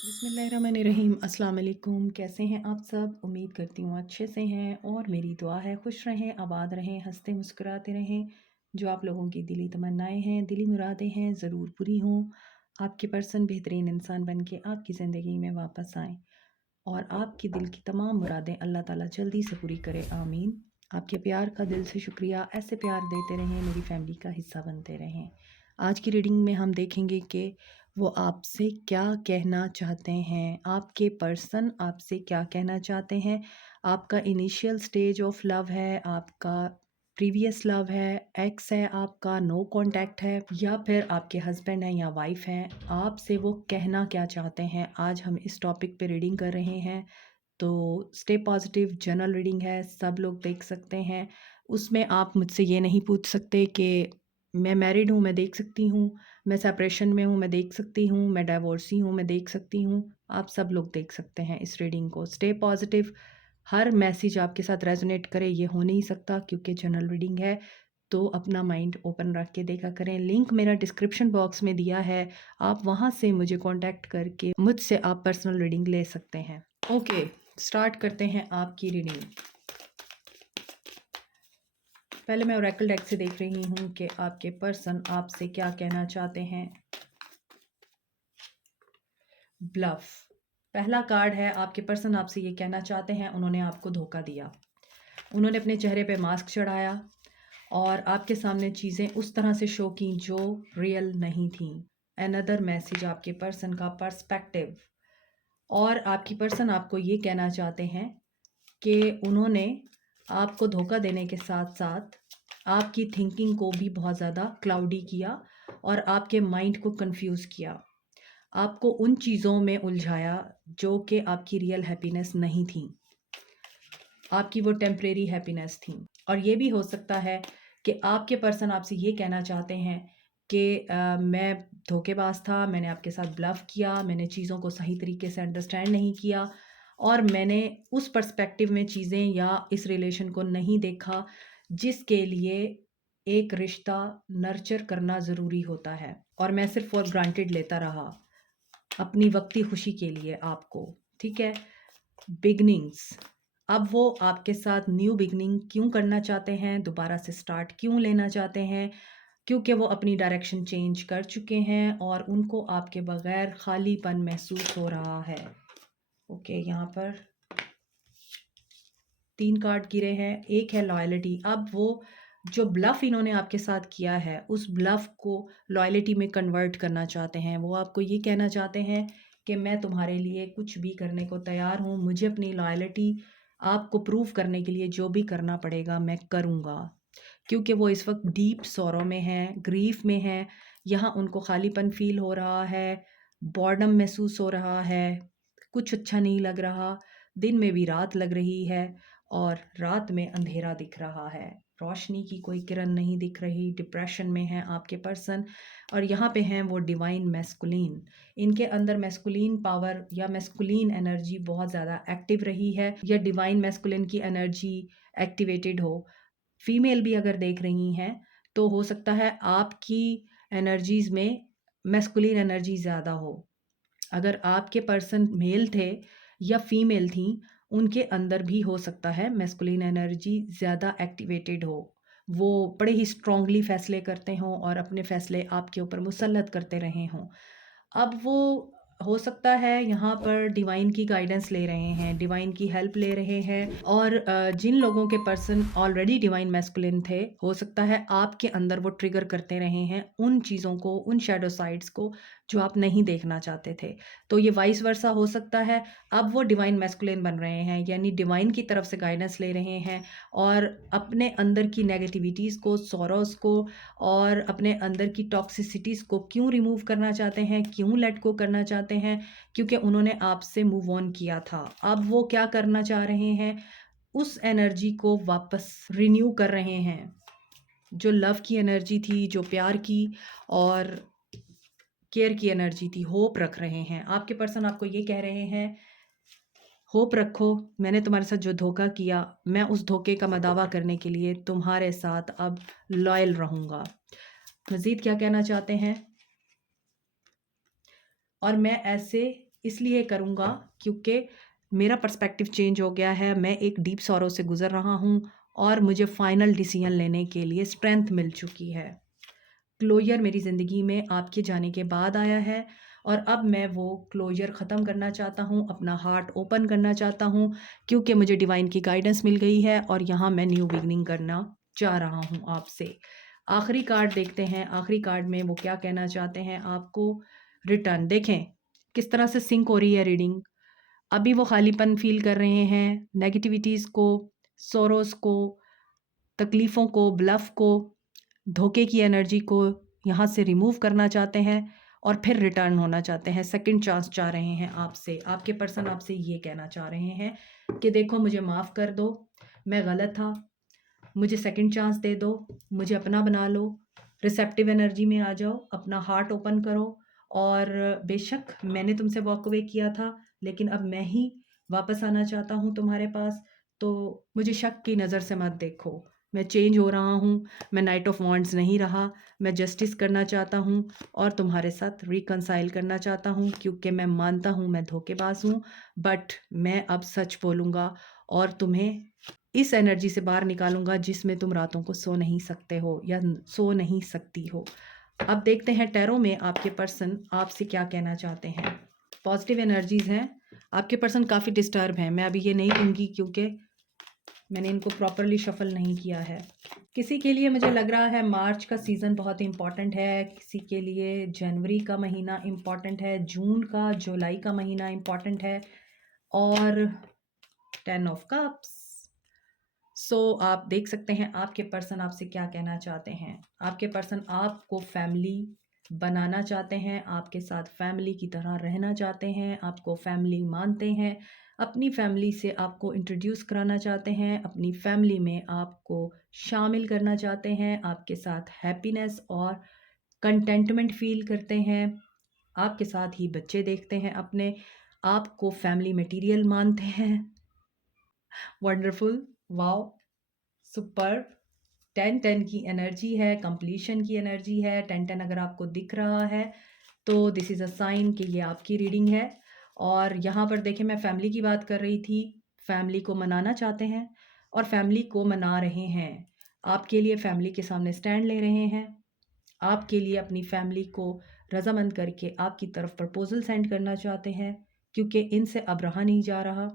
बिस्मिल्लाहिर्रहमानिर्रहीम। अस्सलाम वालेकुम। कैसे हैं आप सब? उम्मीद करती हूँ अच्छे से हैं और मेरी दुआ है खुश रहें, आबाद रहें, हंसते मुस्कुराते रहें। जो आप लोगों की दिली तमन्नाएं हैं, दिली मुरादें हैं, ज़रूर पूरी हों। आपके पर्सन बेहतरीन इंसान बन के आपकी ज़िंदगी में वापस आएँ और आपकी दिल की तमाम मुरादें अल्लाह ताला जल्दी से पूरी करे, आमीन। आपके प्यार का दिल से शुक्रिया। ऐसे प्यार देते रहें, मेरी फैमिली का हिस्सा बनते रहें। आज की रीडिंग में हम देखेंगे कि वो आपसे क्या कहना चाहते हैं, आपके पर्सन आपसे क्या कहना चाहते हैं। आपका इनिशियल स्टेज ऑफ लव है, आपका प्रीवियस लव है, एक्स है आपका, नो कांटेक्ट है, या फिर आपके हस्बैंड हैं या वाइफ हैं। आपसे वो कहना क्या चाहते हैं, आज हम इस टॉपिक पे रीडिंग कर रहे हैं। तो स्टे पॉजिटिव जनरल रीडिंग है, सब लोग देख सकते हैं। उसमें आप मुझसे ये नहीं पूछ सकते कि मैं मैरिड हूँ, मैं देख सकती हूँ, मैं सेपरेशन में हूँ, मैं देख सकती हूँ, मैं डाइवोर्सी हूँ, मैं देख सकती हूँ। आप सब लोग देख सकते हैं इस रीडिंग को। Stay positive. हर मैसेज आपके साथ रेजोनेट करे ये हो नहीं सकता, क्योंकि जनरल रीडिंग है। तो अपना माइंड ओपन रख के देखा करें। लिंक मेरा डिस्क्रिप्शन बॉक्स में दिया है, आप वहाँ से मुझे कांटेक्ट करके मुझसे आप पर्सनल रीडिंग ले सकते हैं। ओके, स्टार्ट करते हैं आपकी रीडिंग। पहले मैं ओरेकल डेक से देख रही हूँ कि आपके पर्सन आपसे क्या कहना चाहते हैं। ब्लफ पहला कार्ड है। आपके पर्सन आपसे ये कहना चाहते हैं उन्होंने आपको धोखा दिया, उन्होंने अपने चेहरे पे मास्क चढ़ाया और आपके सामने चीज़ें उस तरह से शो की जो रियल नहीं थी। अनदर मैसेज आपके पर्सन का पर्सपेक्टिव। और आपकी पर्सन आपको ये कहना चाहते हैं कि उन्होंने आपको धोखा देने के साथ साथ आपकी थिंकिंग को भी बहुत ज़्यादा क्लाउडी किया और आपके माइंड को कंफ्यूज किया, आपको उन चीज़ों में उलझाया जो कि आपकी रियल हैप्पीनेस नहीं थी, आपकी वो टेम्परेरी हैप्पीनेस थी। और ये भी हो सकता है कि आपके पर्सन आपसे ये कहना चाहते हैं कि मैं धोखेबाज था, मैंने आपके साथ ब्लफ किया, मैंने चीज़ों को सही तरीके से अंडरस्टैंड नहीं किया और मैंने उस पर्सपेक्टिव में चीज़ें या इस रिलेशन को नहीं देखा जिसके लिए एक रिश्ता नर्चर करना ज़रूरी होता है, और मैं सिर्फ फॉर ग्रांटेड लेता रहा अपनी वक्ती खुशी के लिए आपको। ठीक है, बिगनिंग्स। अब वो आपके साथ न्यू बिगनिंग क्यों करना चाहते हैं, दोबारा से स्टार्ट क्यों लेना चाहते हैं, क्योंकि वो अपनी डायरेक्शन चेंज कर चुके हैं और उनको आपके बगैर खालीपन महसूस हो रहा है। ओके, यहाँ पर 3 कार्ड गिरे हैं। एक है लॉयल्टी। अब वो जो ब्लफ इन्होंने आपके साथ किया है उस ब्लफ को लॉयल्टी में कन्वर्ट करना चाहते हैं। वो आपको ये कहना चाहते हैं कि मैं तुम्हारे लिए कुछ भी करने को तैयार हूँ, मुझे अपनी लॉयल्टी आपको प्रूव करने के लिए जो भी करना पड़ेगा मैं करूँगा। क्योंकि वो इस वक्त डीप सौरों में हैं, ग्रीफ में हैं, यहाँ उनको खालीपन फील हो रहा है, बॉर्डम महसूस हो रहा है, कुछ अच्छा नहीं लग रहा, दिन में भी रात लग रही है और रात में अंधेरा दिख रहा है, रोशनी की कोई किरण नहीं दिख रही। डिप्रेशन में है आपके पर्सन और यहाँ पे हैं वो डिवाइन मैस्कुलिन। इनके अंदर मैस्कुलिन पावर या मैस्कुलिन एनर्जी बहुत ज़्यादा एक्टिव रही है, या डिवाइन मैस्कुलिन की एनर्जी एक्टिवेटेड हो। फीमेल भी अगर देख रही हैं तो हो सकता है आपकी एनर्जीज़ में मैस्कुलिन एनर्जी ज़्यादा हो। अगर आपके पर्सन मेल थे या फीमेल थी, उनके अंदर भी हो सकता है मैस्कुलिन एनर्जी ज़्यादा एक्टिवेटेड हो, वो बड़े ही स्ट्रांगली फैसले करते हों और अपने फैसले आपके ऊपर मुसल्लत करते रहे हों। अब वो हो सकता है यहाँ पर डिवाइन की गाइडेंस ले रहे हैं, डिवाइन की हेल्प ले रहे हैं। और जिन लोगों के पर्सन ऑलरेडी डिवाइन मैस्कुलिन थे, हो सकता है आपके अंदर वो ट्रिगर करते रहे हैं उन चीज़ों को, उन शैडो साइड्स को जो आप नहीं देखना चाहते थे। तो ये वाइस वर्सा हो सकता है। अब वो डिवाइन मैस्कुलिन बन रहे हैं, यानी डिवाइन की तरफ से गाइडेंस ले रहे हैं और अपने अंदर की नेगेटिविटीज़ को, सॉरोस को और अपने अंदर की टॉक्सिसिटीज़ को क्यों रिमूव करना चाहते हैं, क्यों लेट गो करना चाहते हैं, क्योंकि उन्होंने आपसे मूव ऑन किया था। अब वो क्या करना चाह रहे हैं, उस एनर्जी को वापस रिन्यू कर रहे हैं, जो लव की एनर्जी थी, जो प्यार की और केयर की एनर्जी थी। होप रख रहे हैं आपके पर्सन, आपको ये कह रहे हैं होप रखो, मैंने तुम्हारे साथ जो धोखा किया, मैं उस धोखे का मदावा करने के लिए तुम्हारे साथ अब लॉयल रहूँगा। मज़ीद क्या कहना चाहते हैं, और मैं ऐसे इसलिए करूँगा क्योंकि मेरा पर्सपेक्टिव चेंज हो गया है। मैं एक डीप सॉरो से गुज़र रहा हूँ और मुझे फाइनल डिसीजन लेने के लिए स्ट्रेंथ मिल चुकी है। क्लोज़र मेरी ज़िंदगी में आपके जाने के बाद आया है और अब मैं वो क्लोज़र ख़त्म करना चाहता हूँ, अपना हार्ट ओपन करना चाहता हूँ क्योंकि मुझे डिवाइन की गाइडेंस मिल गई है और यहाँ मैं न्यू बिगिनिंग करना चाह रहा हूँ आपसे। आखिरी कार्ड देखते हैं, आखिरी कार्ड में वो क्या कहना चाहते हैं आपको। रिटर्न देखें किस तरह से सिंक हो रही है रीडिंग। अभी वो खालीपन फ़ील कर रहे हैं, नेगेटिविटीज़ को, सोरोज़ को, तकलीफ़ों को, ब्लफ़ को, धोखे की एनर्जी को यहाँ से रिमूव करना चाहते हैं और फिर रिटर्न होना चाहते हैं, सेकंड चांस चाह रहे हैं आपसे। आपके पर्सन आपसे ये कहना चाह रहे हैं कि देखो मुझे माफ़ कर दो, मैं गलत था, मुझे सेकंड चांस दे दो, मुझे अपना बना लो, रिसेप्टिव एनर्जी में आ जाओ, अपना हार्ट ओपन करो और बेशक मैंने तुमसे वॉक अवे किया था, लेकिन अब मैं ही वापस आना चाहता हूँ तुम्हारे पास, तो मुझे शक की नज़र से मत देखो। मैं चेंज हो रहा हूँ, मैं नाइट ऑफ वांड्स नहीं रहा, मैं जस्टिस करना चाहता हूँ और तुम्हारे साथ रिकंसाइल करना चाहता हूँ क्योंकि मैं मानता हूँ मैं धोखेबाज हूँ, बट मैं अब सच बोलूँगा और तुम्हें इस एनर्जी से बाहर निकालूँगा जिसमें तुम रातों को सो नहीं सकते हो या सो नहीं सकती हो। अब देखते हैं टैरो में आपके पर्सन आपसे क्या कहना चाहते हैं। पॉजिटिव एनर्जीज़ हैं, आपके पर्सन काफ़ी डिस्टर्ब हैं। मैं अभी ये नहीं लूँगी क्योंकि मैंने इनको प्रॉपरली शफल नहीं किया है। किसी के लिए मुझे लग रहा है मार्च का सीज़न बहुत इम्पॉर्टेंट है, किसी के लिए जनवरी का महीना इम्पॉर्टेंट है, जून का, जुलाई का महीना इम्पॉर्टेंट है और 10 ऑफ कप्स। सो आप देख सकते हैं आपके पर्सन आपसे क्या कहना चाहते हैं। आपके पर्सन आपको फैमिली बनाना चाहते हैं, आपके साथ फैमिली की तरह रहना चाहते हैं, आपको फैमिली मानते हैं, अपनी फैमिली से आपको इंट्रोड्यूस कराना चाहते हैं, अपनी फैमिली में आपको शामिल करना चाहते हैं, आपके साथ हैप्पीनेस और कंटेंटमेंट फ़ील करते हैं, आपके साथ ही बच्चे देखते हैं अपने, आपको फैमिली मटीरियल मानते हैं। Wonderful, wow, superb. 10-10 की एनर्जी है, कंप्लीशन की एनर्जी है। 10-10 अगर आपको दिख रहा है तो दिस इज़ अ साइन कि ये आपकी रीडिंग है। और यहाँ पर देखें मैं फैमिली की बात कर रही थी, फैमिली को मनाना चाहते हैं और फैमिली को मना रहे हैं। आपके लिए फैमिली के सामने स्टैंड ले रहे हैं, आपके लिए अपनी फैमिली को रज़ामंद करके आपकी तरफ प्रपोज़ल सेंड करना चाहते हैं क्योंकि इनसे अब रहा नहीं जा रहा।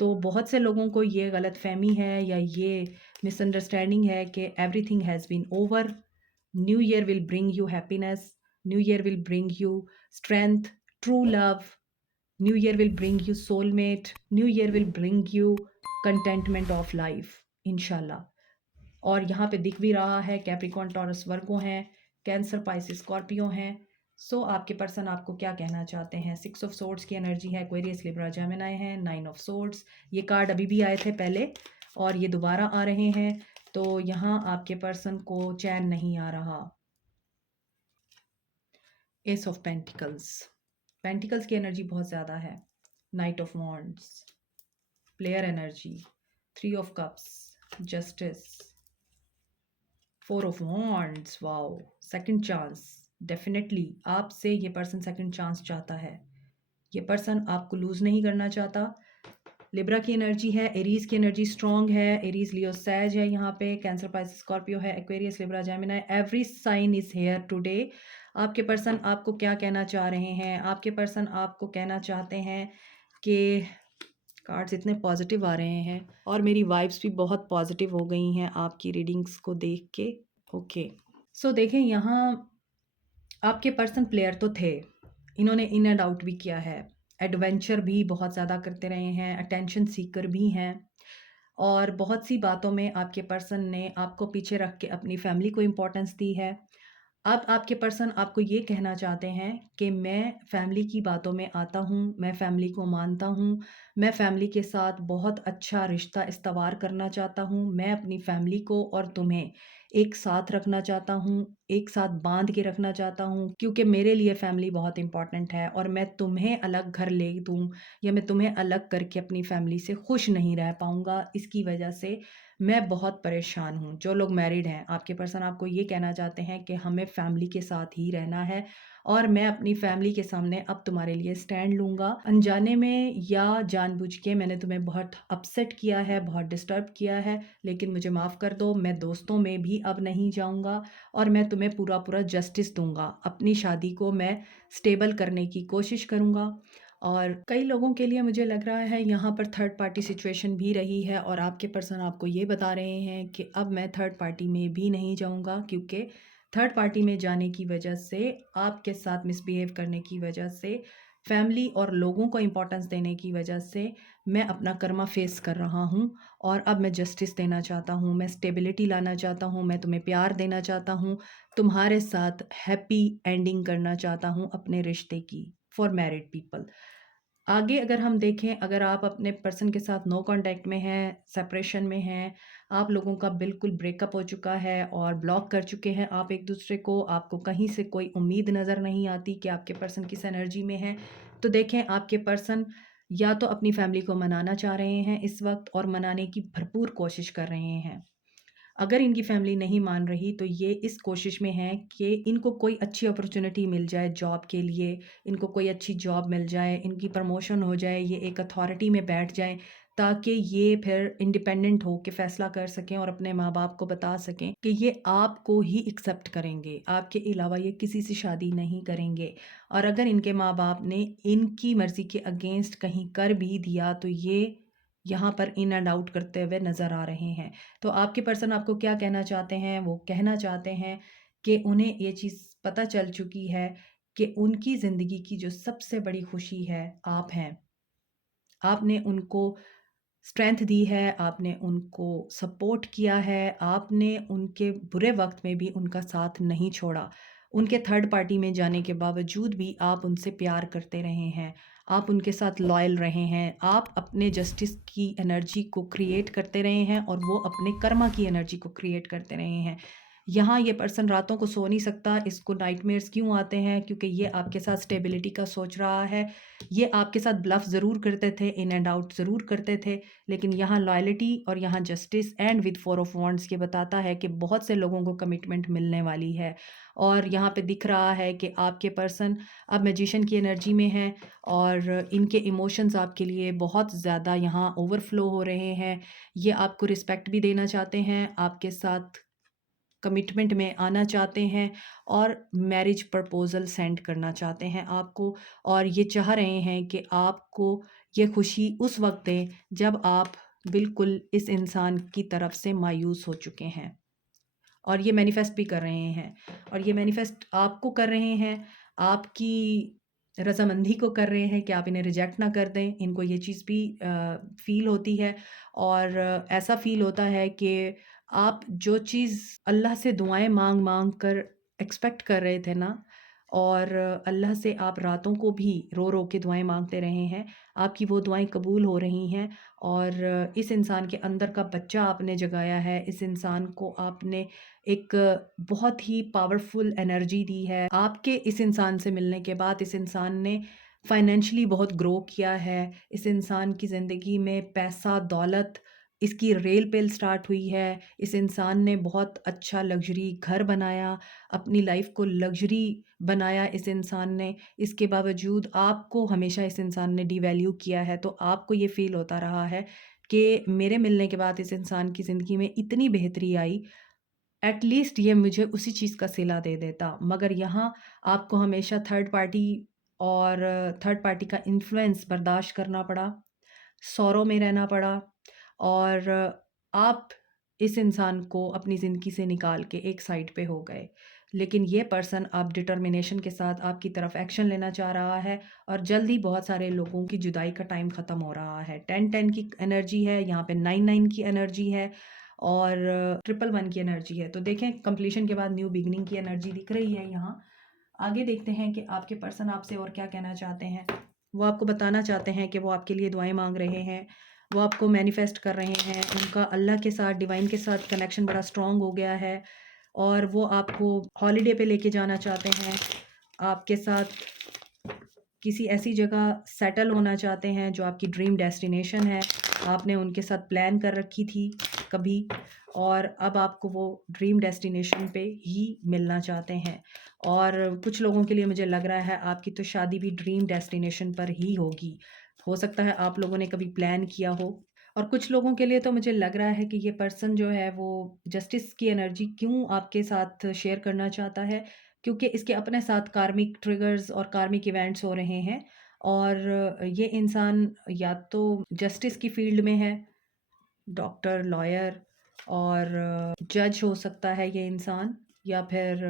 तो बहुत से लोगों को ये गलतफ़हमी है या ये मिसअंडरस्टैंडिंग है कि everything has been over, new year will bring you happiness, new year will bring you strength, true love, new year will bring you soulmate, new year will bring you contentment of life इंशाल्लाह। और यहाँ पे दिख भी रहा है Capricorn, taurus, वर्गो हैं, cancer, Pisces, Scorpio हैं। सो आपके पर्सन आपको क्या कहना चाहते हैं। 6 ऑफ सोर्ड्स की एनर्जी है, एक्वेरियस, लिब्रा, जेमिनी हैं। 9 ऑफ सोर्ड्स, ये कार्ड अभी भी आए थे पहले और ये दोबारा आ रहे हैं। तो यहाँ आपके पर्सन को चैन नहीं आ रहा। एस ऑफ पेंटिकल्स, पेंटिकल्स की एनर्जी बहुत ज़्यादा है। Night of wands, player energy, 3 of cups, justice, 4 of wands, wow, second chance. Definitely आपसे ये पर्सन सेकंड चांस चाहता है। ये पर्सन आपको लूज़ नहीं करना चाहता। लिब्रा की एनर्जी है, एरीज़ की एनर्जी स्ट्रॉन्ग है, एरीज़, लियो, सैज है यहाँ पे, कैंसर, पाइसिस, स्कॉर्पियो है, Aquarius, Libra, Gemini, every sign is here today. आपके पर्सन आपको क्या कहना चाह रहे हैं। आपके पर्सन आपको कहना चाहते हैं कि कार्ड्स इतने पॉजिटिव आ रहे हैं और मेरी वाइब्स भी बहुत पॉजिटिव हो गई हैं आपकी रीडिंग्स को देख के। ओके, सो देखें यहाँ आपके पर्सन प्लेयर तो थे, इन्होंने इन एंड आउट भी किया है, एडवेंचर भी बहुत ज़्यादा करते रहे हैं, अटेंशन सीकर भी हैं और बहुत सी बातों में आपके पर्सन ने आपको पीछे रख के अपनी फैमिली को इम्पोर्टेंस दी है। अब आपके पर्सन आपको ये कहना चाहते हैं कि मैं फैमिली की बातों में आता हूँ, मैं फैमिली को मानता हूँ, मैं फैमिली के साथ बहुत अच्छा रिश्ता इस्तवार करना चाहता हूँ, मैं अपनी फैमिली को और तुम्हें एक साथ रखना चाहता हूँ, एक साथ बांध के रखना चाहता हूँ क्योंकि मेरे लिए फैमिली बहुत इम्पॉर्टेंट है और मैं तुम्हें अलग घर ले दूँ या मैं तुम्हें अलग करके अपनी फैमिली से खुश नहीं रह पाऊँगा। इसकी वजह से मैं बहुत परेशान हूँ। जो लोग मैरिड हैं, आपके पर्सन आपको ये कहना चाहते हैं कि हमें फैमिली के साथ ही रहना है और मैं अपनी फैमिली के सामने अब तुम्हारे लिए स्टैंड लूँगा। अनजाने में या जानबूझ के मैंने तुम्हें बहुत अपसेट किया है, बहुत डिस्टर्ब किया है, लेकिन मुझे माफ़ कर दो। मैं दोस्तों में भी अब नहीं जाऊँगा और मैं तुम्हें पूरा जस्टिस दूँगा। अपनी शादी को मैं स्टेबल करने की कोशिश करूँगा। और कई लोगों के लिए मुझे लग रहा है यहाँ पर थर्ड पार्टी सिचुएशन भी रही है और आपके पर्सन आपको ये बता रहे हैं कि अब मैं थर्ड पार्टी में भी नहीं जाऊँगा, क्योंकि थर्ड पार्टी में जाने की वजह से, आपके साथ मिसबिहेव करने की वजह से, फैमिली और लोगों को इम्पोर्टेंस देने की वजह से मैं अपना कर्मा फेस कर रहा हूँ और अब मैं जस्टिस देना चाहता हूँ, मैं स्टेबिलिटी लाना चाहता हूँ, मैं तुम्हें प्यार देना चाहता हूँ, तुम्हारे साथ हैप्पी एंडिंग करना चाहता हूँ अपने रिश्ते की, फॉर मैरिड पीपल। आगे अगर हम देखें, अगर आप अपने पर्सन के साथ नो कांटेक्ट में हैं, सेपरेशन में हैं, आप लोगों का बिल्कुल ब्रेकअप हो चुका है और ब्लॉक कर चुके हैं आप एक दूसरे को, आपको कहीं से कोई उम्मीद नज़र नहीं आती कि आपके पर्सन किस एनर्जी में है, तो देखें आपके पर्सन या तो अपनी फैमिली को मनाना चाह रहे हैं इस वक्त और मनाने की भरपूर कोशिश कर रहे हैं। अगर इनकी फैमिली नहीं मान रही तो ये इस कोशिश में हैं कि इनको कोई अच्छी अपॉर्चुनिटी मिल जाए जॉब के लिए, इनको कोई अच्छी जॉब मिल जाए, इनकी प्रमोशन हो जाए, ये एक अथॉरिटी में बैठ जाएँ, ताकि ये फिर इंडिपेंडेंट हो के फ़ैसला कर सकें और अपने माँ-बाप को बता सकें कि ये आपको ही एक्सेप्ट करेंगे, आपके अलावा ये किसी से शादी नहीं करेंगे। और अगर इनके माँ-बाप ने इनकी मर्ज़ी के अगेंस्ट कहीं कर भी दिया तो ये यहाँ पर इन एंड आउट करते हुए नज़र आ रहे हैं। तो आपके पर्सन आपको क्या कहना चाहते हैं? वो कहना चाहते हैं कि उन्हें ये चीज़ पता चल चुकी है कि उनकी ज़िंदगी की जो सबसे बड़ी खुशी है, आप हैं। आपने उनको स्ट्रेंथ दी है, आपने उनको सपोर्ट किया है, आपने उनके बुरे वक़्त में भी उनका साथ नहीं छोड़ा। उनके थर्ड पार्टी में जाने के बावजूद भी आप उनसे प्यार करते रहे हैं, आप उनके साथ लॉयल रहे हैं, आप अपने जस्टिस की एनर्जी को क्रिएट करते रहे हैं और वो अपने कर्मा की एनर्जी को क्रिएट करते रहे हैं। यहाँ ये पर्सन रातों को सो नहीं सकता, इसको नाइटमेयर्स क्यों आते हैं? क्योंकि ये आपके साथ स्टेबिलिटी का सोच रहा है। ये आपके साथ ब्लफ ज़रूर करते थे, इन एंड आउट ज़रूर करते थे, लेकिन यहाँ लॉयल्टी और यहाँ justice and with 4 of wands ये बताता है कि बहुत से लोगों को कमिटमेंट मिलने वाली है। और यहाँ पे दिख रहा है कि आपके पर्सन अब मैजिशियन की एनर्जी में हैं और इनके इमोशंस आपके लिए बहुत ज़्यादा यहाँ ओवरफ्लो हो रहे हैं। ये आपको रिस्पेक्ट भी देना चाहते हैं, आपके साथ कमिटमेंट में आना चाहते हैं और मैरिज प्रपोज़ल सेंड करना चाहते हैं आपको, और ये चाह रहे हैं कि आपको ये खुशी उस वक़्त दें जब आप बिल्कुल इस इंसान की तरफ से मायूस हो चुके हैं। और ये मैनिफेस्ट भी कर रहे हैं और ये मैनिफेस्ट आपको कर रहे हैं, आपकी रज़ामंदी को कर रहे हैं कि आप इन्हें रिजेक्ट ना कर दें। इनको ये चीज़ भी फ़ील होती है और ऐसा फ़ील होता है कि आप जो चीज़ अल्लाह से दुआएँ माँग-माँग कर एक्सपेक्ट कर रहे थे ना, और अल्लाह से आप रातों को भी रो-रो के दुआएँ माँगते रहे हैं, आपकी वो दुआएँ कबूल हो रही हैं और इस इंसान के अंदर का बच्चा आपने जगाया है, इस इंसान को आपने एक बहुत ही पावरफुल एनर्जी दी है। आपके इस इंसान से मिलने के बाद इस इंसान ने फाइनेंशियली बहुत ग्रो किया है। इस इंसान की ज़िंदगी में पैसा, दौलत, इसकी रेल-पेल स्टार्ट हुई है। इस इंसान ने बहुत अच्छा लग्ज़री घर बनाया, अपनी लाइफ़ को लग्ज़री बनाया इस इंसान ने। इसके बावजूद आपको हमेशा इस इंसान ने डिवैल्यू किया है, तो आपको ये फ़ील होता रहा है कि मेरे मिलने के बाद इस इंसान की ज़िंदगी में इतनी बेहतरी आई, एटलीस्ट ये मुझे उसी चीज़ का सिला दे देता। मगर यहाँ आपको हमेशा थर्ड पार्टी का इन्फ्लुएंस बर्दाश्त करना पड़ा, सौरों में रहना पड़ा और आप इस इंसान को अपनी ज़िंदगी से निकाल के एक साइड पे हो गए। लेकिन ये पर्सन अब डिटर्मिनेशन के साथ आपकी तरफ एक्शन लेना चाह रहा है और जल्द ही बहुत सारे लोगों की जुदाई का टाइम ख़त्म हो रहा है। 10-10 की एनर्जी है, यहाँ पे 9-9 की एनर्जी है और 1-1 की एनर्जी है। तो देखें, कंप्लीशन के बाद न्यू बिगिनिंग की एनर्जी दिख रही है यहाँ। आगे देखते हैं कि आपके पर्सन आपसे और क्या कहना चाहते हैं। वो आपको बताना चाहते हैं कि वो आपके लिए दुआएँ माँग रहे हैं, वो आपको मैनिफेस्ट कर रहे हैं, उनका अल्लाह के साथ, डिवाइन के साथ कनेक्शन बड़ा स्ट्रॉन्ग हो गया है और वो आपको हॉलिडे पे लेके जाना चाहते हैं, आपके साथ किसी ऐसी जगह सेटल होना चाहते हैं जो आपकी ड्रीम डेस्टिनेशन है। आपने उनके साथ प्लान कर रखी थी कभी और अब आपको वो ड्रीम डेस्टिनेशन पे ही मिलना चाहते हैं और कुछ लोगों के लिए मुझे लग रहा है आपकी तो शादी भी ड्रीम डेस्टिनेशन पर ही होगी। हो सकता है आप लोगों ने कभी प्लान किया हो। और कुछ लोगों के लिए तो मुझे लग रहा है कि ये पर्सन जो है वो जस्टिस की एनर्जी क्यों आपके साथ शेयर करना चाहता है, क्योंकि इसके अपने साथ कार्मिक ट्रिगर्स और कार्मिक इवेंट्स हो रहे हैं। और ये इंसान या तो जस्टिस की फील्ड में है, डॉक्टर, लॉयर और जज हो सकता है ये इंसान, या फिर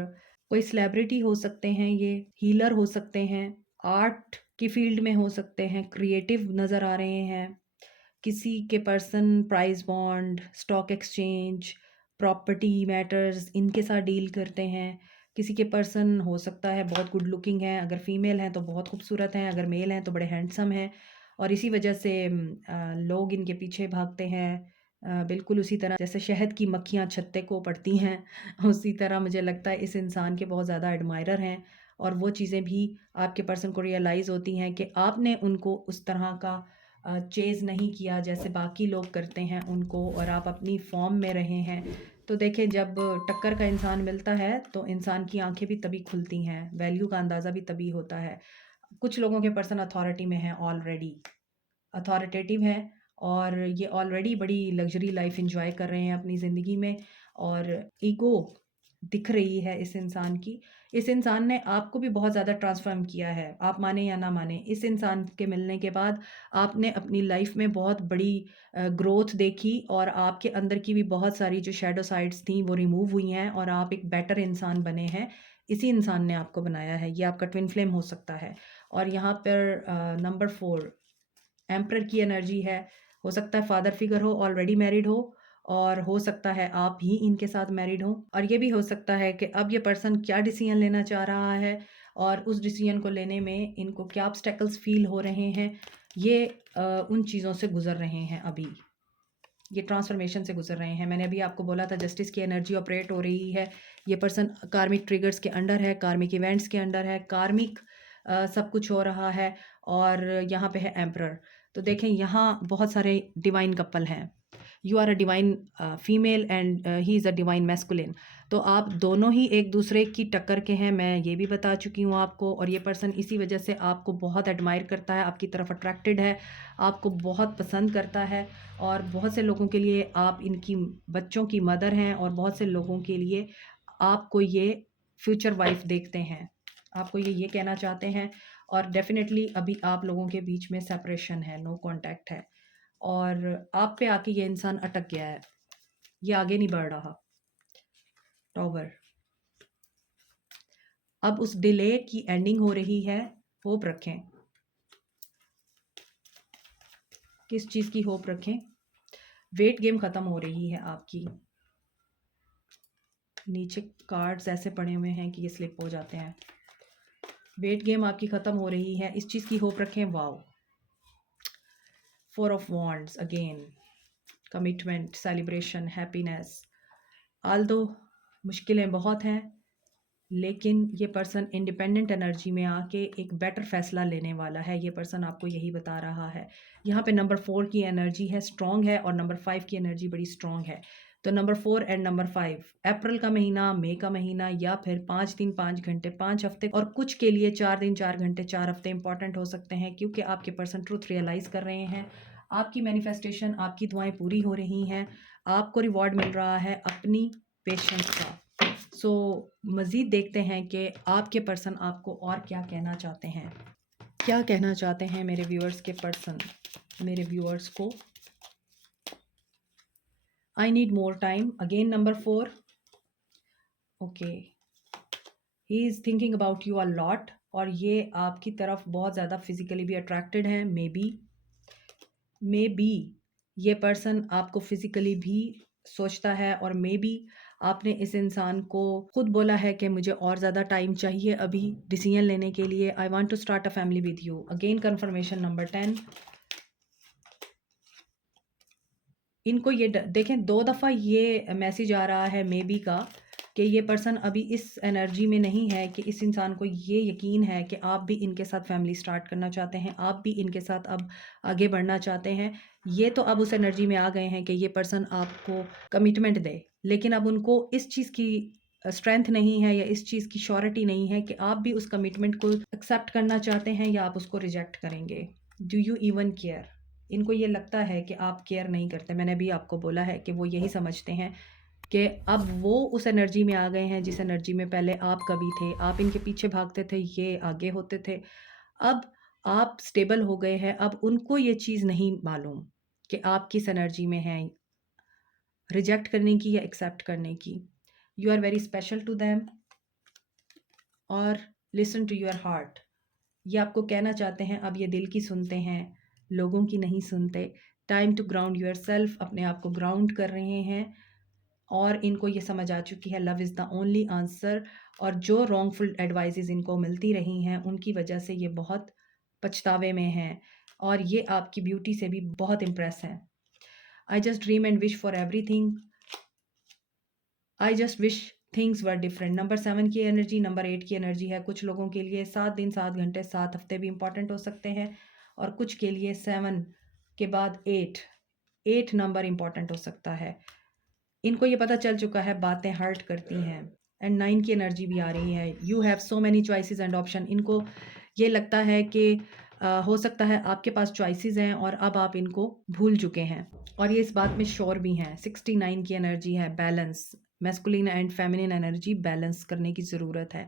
कोई सेलिब्रिटी हो सकते हैं, ये हीलर हो सकते हैं, आर्ट की फील्ड में हो सकते हैं, क्रिएटिव नज़र आ रहे हैं। किसी के person price bond, stock exchange, property matters इनके साथ डील करते हैं। किसी के पर्सन हो सकता है बहुत गुड लुकिंग है, अगर फीमेल हैं तो बहुत खूबसूरत हैं, अगर मेल हैं तो बड़े हैंडसम हैं, और इसी वजह से लोग इनके पीछे भागते हैं। बिल्कुल उसी तरह जैसे शहद की मक्खियाँ छत्ते को पड़ती हैं उसी तरह मुझे लगता है इस इंसान के बहुत ज़्यादा एडमायरर हैं, और वो चीज़ें भी आपके पर्सन को रियलाइज़ होती हैं कि आपने उनको उस तरह का चेज़ नहीं किया जैसे बाकी लोग करते हैं उनको, और आप अपनी फॉर्म में रहे हैं। तो देखिए, जब टक्कर का इंसान मिलता है तो इंसान की आंखें भी तभी खुलती हैं, वैल्यू का अंदाज़ा भी तभी होता है। कुछ लोगों के पर्सन अथॉरिटी में हैं, ऑलरेडी अथॉरिटेटिव हैं, और ये ऑलरेडी बड़ी लग्जरी लाइफ एंजॉय कर रहे हैं अपनी ज़िंदगी में, और ईगो दिख रही है इस इंसान की। इस इंसान ने आपको भी बहुत ज़्यादा ट्रांसफ़ॉर्म किया है, आप माने या ना माने। इस इंसान के मिलने के बाद आपने अपनी लाइफ में बहुत बड़ी ग्रोथ देखी, और आपके अंदर की भी बहुत सारी जो शैडो साइड्स थी वो रिमूव हुई हैं, और आप एक बेटर इंसान बने हैं। इसी इंसान ने आपको बनाया है, ये आपका ट्विन फ्लेम हो सकता है। और यहाँ पर नंबर 4 एम्परर की एनर्जी है। हो सकता है फादर फिगर हो, ऑलरेडी मैरिड और हो सकता है आप ही इनके साथ मैरिड हो, और ये भी हो सकता है कि अब ये पर्सन क्या डिसीजन लेना चाह रहा है, और उस डिसीजन को लेने में इनको क्या ऑब्स्टेकल्स फील हो रहे हैं। ये उन चीज़ों से गुजर रहे हैं अभी, ये ट्रांसफॉर्मेशन से गुजर रहे हैं। मैंने अभी आपको बोला था जस्टिस की एनर्जी ऑपरेट हो रही है। ये पर्सन कार्मिक ट्रिगर्स के अंडर है, कार्मिक इवेंट्स के अंडर है, कार्मिक सब कुछ हो रहा है, और यहाँ पे है एम्परर। तो देखें, यहाँ बहुत सारे डिवाइन कपल हैं। You are a divine female and he is a divine masculine. तो आप दोनों ही एक दूसरे की टक्कर के हैं, मैं ये भी बता चुकी हूँ आपको। और ये पर्सन इसी वजह से आपको बहुत एडमायर करता है, आपकी तरफ अट्रैक्टेड है, आपको बहुत पसंद करता है, और बहुत से लोगों के लिए आप इनकी बच्चों की मदर हैं, और बहुत से लोगों के लिए आपको ये फ्यूचर वाइफ देखते हैं, आपको ये कहना चाहते हैं। और डेफिनेटली अभी आप लोगों के बीच में सेपरेशन है, नो कांटेक्ट है, और आप पे आके ये इंसान अटक गया है, ये आगे नहीं बढ़ रहा। टॉवर, अब उस डिले की एंडिंग हो रही है। होप रखें, किस चीज़ की होप रखें? वेट गेम ख़त्म हो रही है आपकी। नीचे कार्ड्स ऐसे पड़े हुए हैं कि ये स्लिप हो जाते हैं। वेट गेम आपकी ख़त्म हो रही है, इस चीज़ की होप रखें। Wow, 4 of wands again, commitment, celebration, happiness. Aldous मुश्किलें बहुत हैं, लेकिन ये पर्सन इंडिपेंडेंट एनर्जी में आके एक बेटर फैसला लेने वाला है। ये पर्सन आपको यही बता रहा है। यहाँ पे नंबर 4 की एनर्जी है, स्ट्रॉन्ग है, और नंबर 5 की एनर्जी बड़ी स्ट्रॉन्ग है। तो नंबर 4 एंड नंबर 5, अप्रैल का महीना, मई का महीना, या फिर 5 दिन 5 घंटे 5 हफ्ते, और कुछ के लिए 4 दिन 4 घंटे 4 हफ्ते इंपॉर्टेंट हो सकते हैं, क्योंकि आपके पर्सन ट्रूथ रियलाइज़ कर रहे हैं। आपकी मैनिफेस्टेशन, आपकी दुआएं पूरी हो रही हैं, आपको रिवॉर्ड मिल रहा है अपनी पेशेंस का। सो मज़ीद देखते हैं कि आपके पर्सन आपको और क्या कहना चाहते हैं। क्या कहना चाहते हैं मेरे व्यूअर्स के पर्सन मेरे व्यूअर्स को? I need more time, again number 4। Okay, he is thinking about you a lot, और ये आपकी तरफ बहुत ज़्यादा फिजिकली भी अट्रैक्टेड है। मे बी ये पर्सन आपको फिजिकली भी सोचता है, और मे बी आपने इस इंसान को खुद बोला है कि मुझे और ज़्यादा टाइम चाहिए अभी डिसीजन लेने के लिए। I want to start a family with you. Again confirmation number 10। इनको ये देखें, 2 दफ़ा ये मैसेज आ रहा है मे बी का, कि ये पर्सन अभी इस एनर्जी में नहीं है कि इस इंसान को ये यकीन है कि आप भी इनके साथ फैमिली स्टार्ट करना चाहते हैं, आप भी इनके साथ अब आगे बढ़ना चाहते हैं। ये तो अब उस एनर्जी में आ गए हैं कि ये पर्सन आपको कमिटमेंट दे, लेकिन अब उनको इस चीज़ की स्ट्रेंथ नहीं है या इस चीज़ की श्योरिटी नहीं है कि आप भी उस कमिटमेंट को एक्सेप्ट करना चाहते हैं या आप उसको रिजेक्ट करेंगे। Do you even care? इनको ये लगता है कि आप केयर नहीं करते। मैंने भी आपको बोला है कि वो यही समझते हैं कि अब वो उस एनर्जी में आ गए हैं जिस एनर्जी में पहले आप कभी थे। आप इनके पीछे भागते थे, ये आगे होते थे। अब आप स्टेबल हो गए हैं, अब उनको ये चीज़ नहीं मालूम कि आप किस एनर्जी में हैं, रिजेक्ट करने की या एक्सेप्ट करने की। You are very special to them और लिसन टू योर हार्ट। ये आपको कहना चाहते हैं, अब ये दिल की सुनते हैं, लोगों की नहीं सुनते। Time to ground your self, अपने आप को ग्राउंड कर रहे हैं और इनको ये समझ आ चुकी है love is the only answer. और जो रॉन्गफुल एडवाइसेस इनको मिलती रही हैं उनकी वजह से ये बहुत पछतावे में हैं और ये आपकी ब्यूटी से भी बहुत इम्प्रेस हैं। I just dream and wish for everything, I just wish things were different. Number 7 की एनर्जी, नंबर 8 की एनर्जी है। कुछ लोगों के लिए 7 दिन, 7 घंटे, 7 हफ्ते भी इंपॉर्टेंट हो सकते हैं और कुछ के लिए 7 के बाद 8 नंबर इंपॉर्टेंट हो सकता है। इनको ये पता चल चुका है बातें हर्ट करती हैं। एंड 9 की एनर्जी भी आ रही है। You have so many choices and option. इनको ये लगता है कि हो सकता है आपके पास चॉइसेस हैं और अब आप इनको भूल चुके हैं और ये इस बात में श्योर भी हैं। 69 की एनर्जी है balance. Masculine and feminine energy balance करने की ज़रूरत है।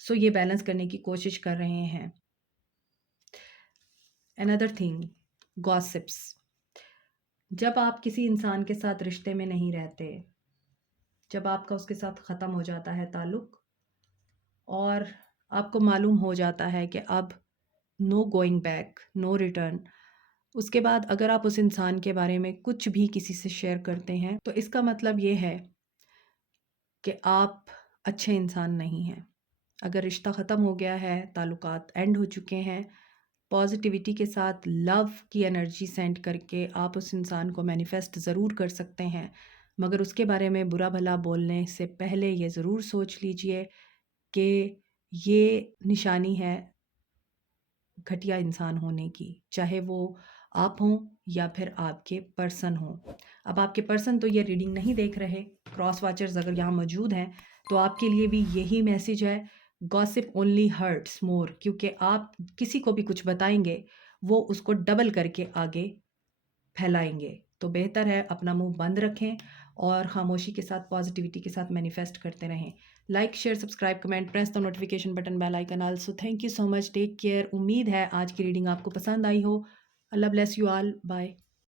सो ये बैलेंस करने की कोशिश कर रहे हैं। Another thing, gossips. जब आप किसी इंसान के साथ रिश्ते में नहीं रहते, जब आपका उसके साथ ख़त्म हो जाता है ताल्लुक़ और आपको मालूम हो जाता है कि अब no going back, no return, उसके बाद अगर आप उस इंसान के बारे में कुछ भी किसी से शेयर करते हैं तो इसका मतलब ये है कि आप अच्छे इंसान नहीं हैं। अगर रिश्ता ख़त्म हो गया है, ताल्लुकात एंड हो चुके हैं, पॉजिटिविटी के साथ लव की एनर्जी सेंड करके आप उस इंसान को मैनिफेस्ट ज़रूर कर सकते हैं, मगर उसके बारे में बुरा भला बोलने से पहले ये ज़रूर सोच लीजिए कि ये निशानी है घटिया इंसान होने की, चाहे वो आप हों या फिर आपके पर्सन हों। अब आपके पर्सन तो ये रीडिंग नहीं देख रहे, क्रॉस वॉचर्स अगर यहाँ मौजूद हैं तो आपके लिए भी यही मैसेज है, गॉसिप ओनली हर्ट्स मोर, क्योंकि आप किसी को भी कुछ बताएंगे वो उसको डबल करके आगे फैलाएंगे। तो बेहतर है अपना मुंह बंद रखें और खामोशी के साथ पॉजिटिविटी के साथ मैनिफेस्ट करते रहें। Like, share, subscribe, comment, press the notification button, bell icon also. Thank you so much, take care. उम्मीद है आज की रीडिंग आपको पसंद आई हो। Allah bless you all, bye.